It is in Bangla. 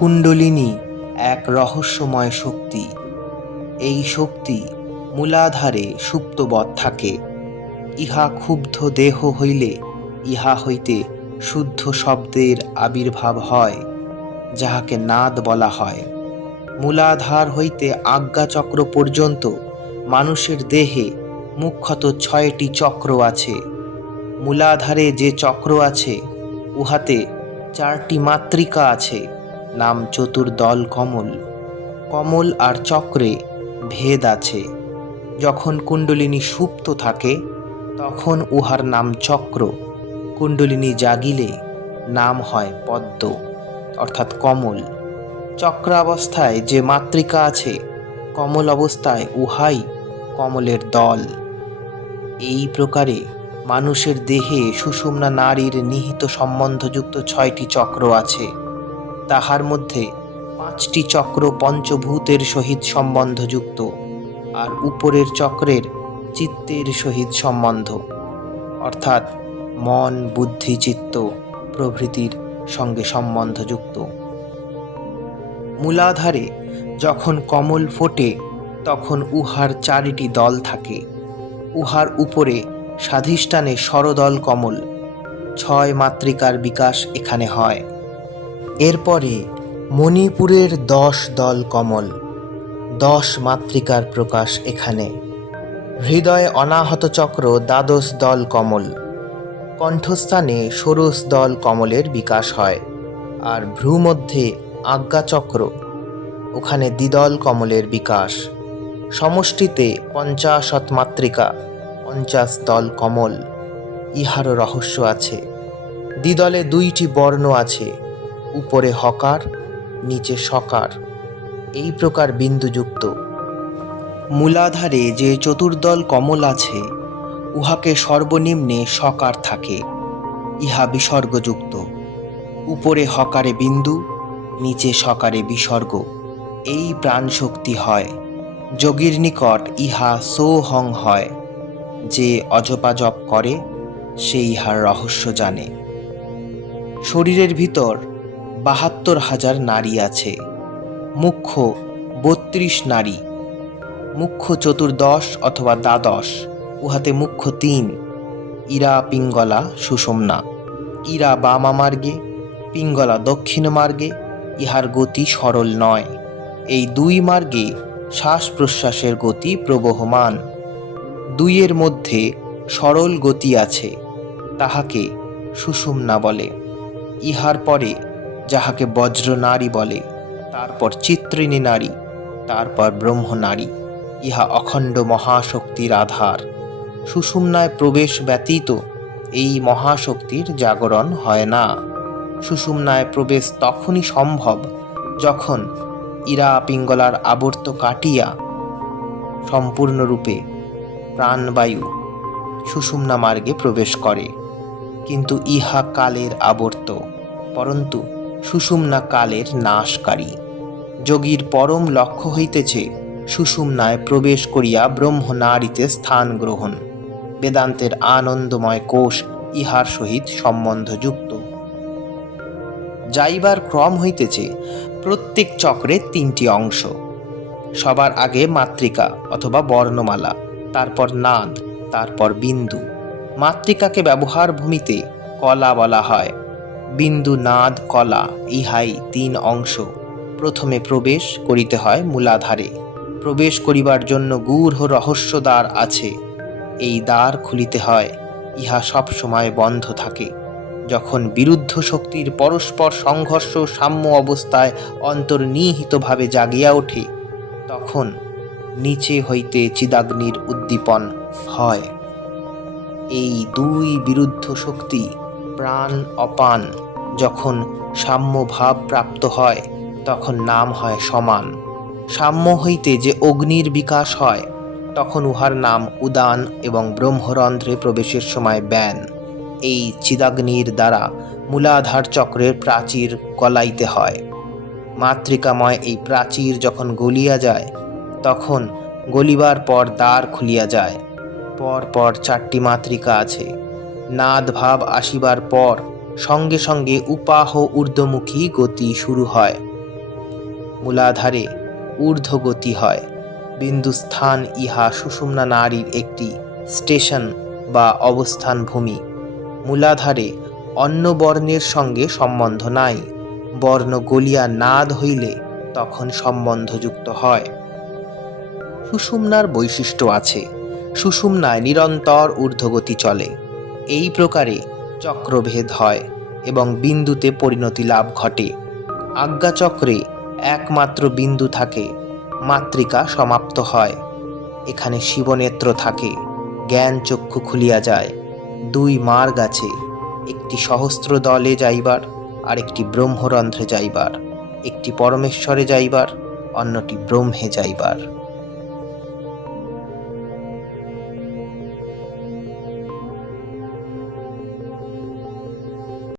কুণ্ডলিনী এক রহস্যময় শক্তি। এই শক্তি মূলাধারে সুপ্তবৎ থাকে। ইহা ক্ষুব্ধ দেহ হইলে ইহা হইতে শুদ্ধ শব্দের আবির্ভাব হয়, যাহাকে নাদ বলা হয়। মূলাধার হইতে আজ্ঞাচক্র পর্যন্ত মানুষের দেহে মুখ্যত ৬টি চক্র আছে। মূলাধারে যে চক্র আছে উহাতে ৪টি মাতৃকা আছে, নাম চতুর্দল কমল। কমল আর চক্রে ভেদ আছে। যখন কুণ্ডলিনী সুপ্ত থাকে তখন উহার নাম চক্র। কুণ্ডলিনী জাগিলে নাম হয় পদ্ম, অর্থাৎ কমল। চক্রাবস্থায় যে মাতৃকা আছে, কমল অবস্থায় উহাই কমলের দল। এই প্রকারে মানুষের দেহে সুষুম্না নাড়ীর নিহিত সম্বন্ধযুক্ত ৬টি চক্র আছে। তাহার মধ্যে ৫টি চক্র পঞ্চভূতের সহিত সম্বন্ধযুক্ত, আর উপরের চক্রের চিত্তের সহিত সম্বন্ধ, অর্থাৎ মন, বুদ্ধি, চিত্ত প্রভৃতির সঙ্গে সম্বন্ধযুক্ত। মূলাধারে যখন কমল ফোটে তখন উহার ৪টি দল থাকে। উহার উপরে স্বাধিষ্ঠানে স্বরদল কমল। ৬ মাতৃকার বিকাশ এখানে হয়। এরপরে মণিপুরের ১০ দল কমল, ১০ মাতৃকার প্রকাশ এখানে। হৃদয়ে অনাহত চক্র ১২ দল কমল। কণ্ঠস্থানে ষোড়শ দল কমলের বিকাশ হয়। আর ভ্রূমধ্যে আজ্ঞাচক্র, ওখানে দ্বিদল কমলের বিকাশ। সমষ্টিতে ৫০ মাতৃকা, ৫০ দল কমল। ইহারও রহস্য আছে। দ্বিদলে ২টি বর্ণ আছে, উপরে হকার, নিচে সকার, এই প্রকার বিন্দুযুক্ত। মূলাধারে যে চতুর্দল কমল আছে উহাকে সর্বনিম্নে সকার থাকে, ইহা বিসর্গযুক্ত। উপরে হকারে বিন্দু, নিচে সকারে বিসর্গ, এই প্রাণশক্তি হয়। যোগীর নিকট ইহা সোহং হয়। যে অজপা জপ করে সে ইহার রহস্য জানে। শরীরের ভিতর ৭২,০০০ নাড়ী আছে। মুখ্য ৩২ নাড়ী, মুখ্য চতুর্দশ অথবা দ্বাদশ। উহাতে মুখ্য ৩, ইরা, পিঙ্গলা, সুষুম্না। ইরা বামা মার্গে, পিঙ্গলা দক্ষিণ মার্গে। ইহার গতি সরল নয়। এই ২ মার্গে শ্বাস প্রশ্বাসের গতি প্রবহমান। ২-এর মধ্যে সরল গতি আছে, তাহাকে সুষুম্না বলে। ইহার পরে যাহাকে বজ্রনাড়ী বলে, তারপর চিত্রিণী নাড়ী, তারপর ব্রহ্মনাড়ী। ইহা অখণ্ড মহাশক্তির আধার। সুষুম্নায় প্রবেশ ব্যতীত এই মহাশক্তির জাগরণ হয় না। সুষুম্নায় প্রবেশ তখনই সম্ভব যখন ইরা পিঙ্গলার আবর্ত কাটিয়া সম্পূর্ণরূপে প্রাণবায়ু সুষুম্না মার্গে প্রবেশ করে। কিন্তু ইহা কালের আবর্ত, পরন্তু সুষুম্না কালের নাশকারী। যোগীর পরম লক্ষ্য হইতেছে সুষুম্নায় প্রবেশ করিয়া ব্রহ্মনাড়ীতে স্থান গ্রহণ। বেদান্তের আনন্দময় কোষ ইহার সহিত সম্বন্ধযুক্ত। যাইবার ক্রম হইতেছে প্রত্যেক চক্রে ৩টি অংশ। সবার আগে মাতৃকা অথবা বর্ণমালা, তারপর নাদ, তারপর বিন্দু। মাতৃকাকে ব্যবহার ভূমিতে কলা বলা হয়। বিন্দু, নাদ, কলা, ইহাই ৩ অংশ। প্রথমে প্রবেশ করিতে হয় মূলাধারে। প্রবেশ করিবার জন্য গূঢ় রহস্য দ্বার আছে। এই দ্বার খুলিতে হয়, ইহা সব সময় বন্ধ থাকে। যখন বিরুদ্ধ শক্তির পরস্পর সংঘর্ষ সাম্য অবস্থায় অন্তর্নিহিতভাবে জাগিয়া ওঠে, তখন নিচে হইতে চিদাগ্নির উদ্দীপন হয়। এই ২ বিরুদ্ধ শক্তি প্রাণ অপান যখন সাম্যভাব প্রাপ্ত হয় তখন নাম হয় সমান। সাম্য হইতে যে অগ্নির বিকাশ হয় তখন উহার নাম উদান এবং ব্রহ্মরন্ধ্রে প্রবেশের সময় ব্যান। এই চিদাগ্নির দ্বারা মূলাধার চক্রের প্রাচীর গলাইতে হয়। মাতৃকাময় এই প্রাচীর যখন গলিয়া যায় তখন গলিবার পর দ্বার খুলিয়া যায়। পর পর ৪টি মাতৃকা আছে। নাদ ভাব আসিবার পর সঙ্গে সঙ্গে উপাহ ঊর্ধ্বমুখী গতি শুরু হয়। মূলাধারে ঊর্ধ্বগতি হয়। বিন্দুস্থান ইহা সুষুম্না নাড়ীর একটি স্টেশন বা অবস্থান ভূমি। মূলাধারে অন্য বর্ণের সঙ্গে সম্বন্ধ নাই, বর্ণ গলিয়া নাদ হইলে তখন সম্বন্ধযুক্ত হয়। সুষুম্নার বৈশিষ্ট্য আছে। সুষুম্নায় নিরন্তর ঊর্ধ্বগতি চলে। এই প্রকারে চক্রভেদ হয় এবং বিন্দুতে পরিণতি লাভ ঘটে। আজ্ঞাচক্রে একমাত্র বিন্দু থাকে, মাতৃকা সমাপ্ত হয়। এখানে শিবনেত্র থাকে, জ্ঞান চক্ষু খুলিয়া যায়। দুই মার্গ আছে, একটি সহস্র দলে যাইবার, আর একটি ব্রহ্মরন্ধ্রে যাইবার। একটি পরমেশ্বরে যাইবার, অন্যটি ব্রহ্মে যাইবার।